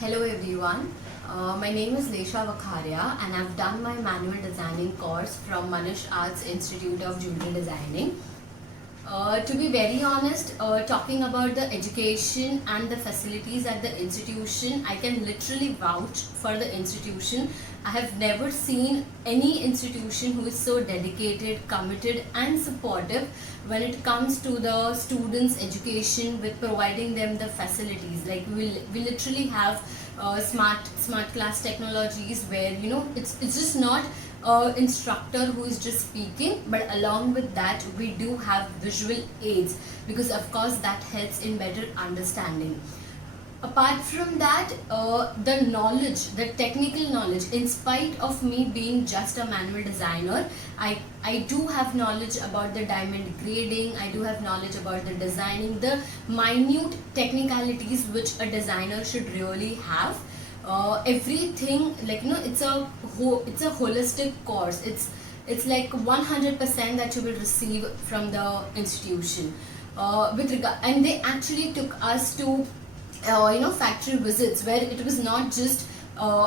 Hello everyone, my name is Lesha Vakharia and I've done my manual designing course from Manish Arts Institute of Jewelry Designing. To be very honest, talking about the education and the facilities at the institution, I can literally vouch for the institution. I have never seen any institution who is so dedicated, committed and supportive when it comes to the students' education with providing them the facilities. Like we literally have smart class technologies where it's just not instructor who is just speaking, but along with that we do have visual aids, because of course that helps in better understanding. Apart from that, the knowledge, the technical knowledge, in spite of me being just a manual designer, I do have knowledge about the diamond grading, I do have knowledge about the designing, the minute technicalities which a designer should really have. Everything, like it's a holistic course. It's like 100% that you will receive from the institution. With regard, and they actually took us to factory visits where it was not just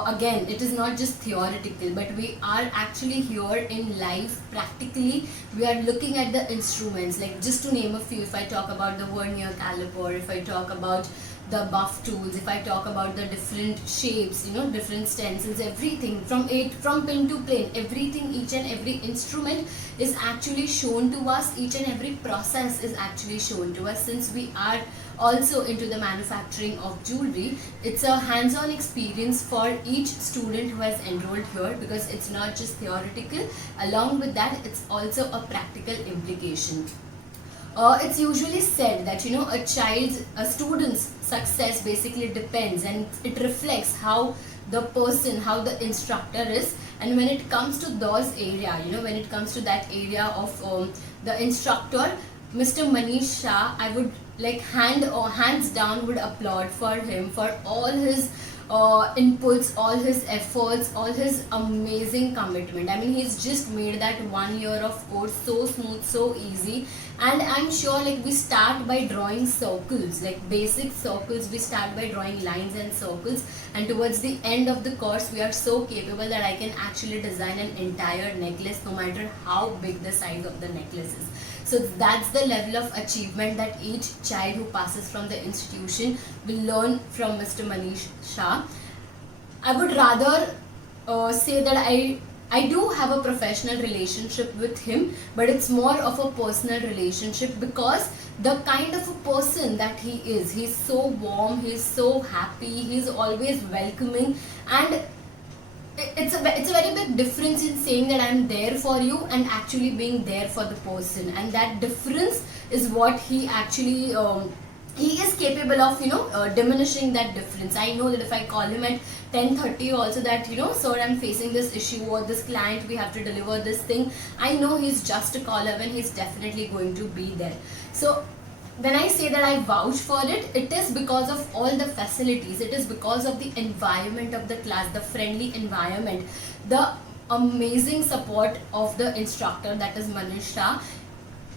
again, it is not just theoretical, but we are actually here in life practically. We are looking at the instruments, like just to name a few. If I talk about the vernier caliper, if I talk about the buff tools, if I talk about the different shapes, different stencils, everything from pin to plane, everything, each and every instrument is actually shown to us, each and every process is actually shown to us. Since we are also into the manufacturing of jewelry, it's a hands-on experience for each student who has enrolled here, because it's not just theoretical. Along with that, it's also a practical implication. It's usually said that a student's success basically depends, and it reflects how the instructor is. And when it comes to those area, when it comes to that area of the instructor, Mr. Manish Shah, I would like hands down would applaud for him for all his inputs, all his efforts, all his amazing commitment. I mean, he's just made that 1 year of course so smooth, so easy. And I'm sure, like, we start by drawing circles, like basic circles. We start by drawing lines and circles, and towards the end of the course we are so capable that I can actually design an entire necklace, no matter how big the size of the necklace is. So that's the level of achievement that each child who passes from the institution will learn from Mr. Manish Shah. I would rather say that I do have a professional relationship with him, but it's more of a personal relationship, because the kind of a person that he is, he's so warm, he's so happy, he's always welcoming, and it's a very big difference in saying that I'm there for you and actually being there for the person. And that difference is what he actually he is capable of diminishing that difference. I know that if I call him at 10:30 also that sir, I'm facing this issue, or this client, we have to deliver this thing, I know he's just a caller and he's definitely going to be there. So when I say that I vouch for it, it is because of all the facilities, it is because of the environment of the class, the friendly environment, the amazing support of the instructor, that is Manish Shah.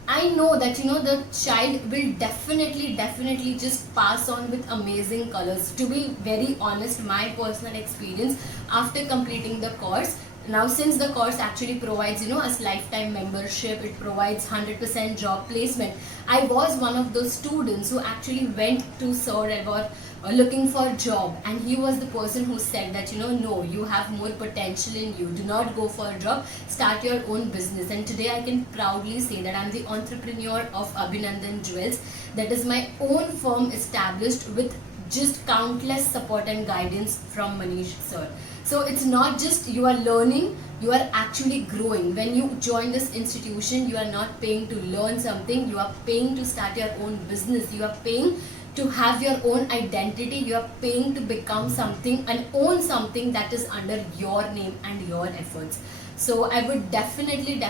I know that the child will definitely just pass on with amazing colors. To be very honest, my personal experience after completing the course, now since the course actually provides us lifetime membership, it provides 100% job placement. I was one of those students who actually went to Sir and were looking for a job, and he was the person who said that no, you have more potential in you, do not go for a job, start your own business. And today I can proudly say that I'm the entrepreneur of Abhinandan Jewels. That is my own firm, established with just countless support and guidance from Manish sir. So it's not just you are learning, you are actually growing. When you join this institution, you are not paying to learn something, you are paying to start your own business, you are paying to have your own identity, you are paying to become something and own something that is under your name and your efforts. So I would definitely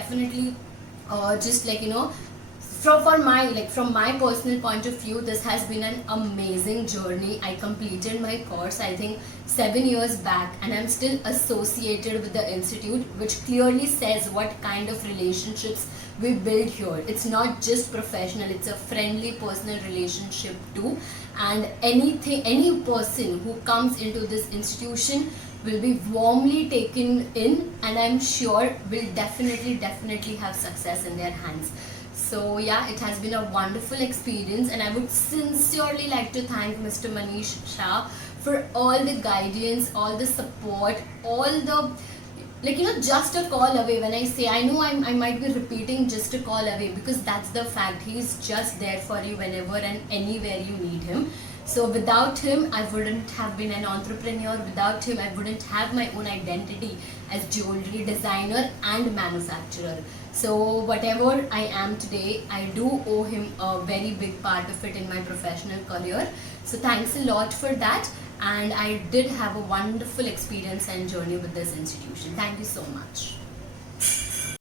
just from my personal point of view, this has been an amazing journey. I completed my course, I think 7 years back, and I'm still associated with the institute, which clearly says what kind of relationships we build here. It's not just professional, it's a friendly personal relationship too. And any person who comes into this institution will be warmly taken in, and I'm sure will definitely have success in their hands. So yeah, it has been a wonderful experience, and I would sincerely like to thank Mr. Manish Shah for all the guidance, all the support, all the, like, just a call away. When I say, I know I might be repeating just a call away, because that's the fact. He's just there for you whenever and anywhere you need him. So without him, I wouldn't have been an entrepreneur. Without him, I wouldn't have my own identity as jewelry designer and manufacturer. So whatever I am today, I do owe him a very big part of it in my professional career. So thanks a lot for that. And I did have a wonderful experience and journey with this institution. Thank you so much.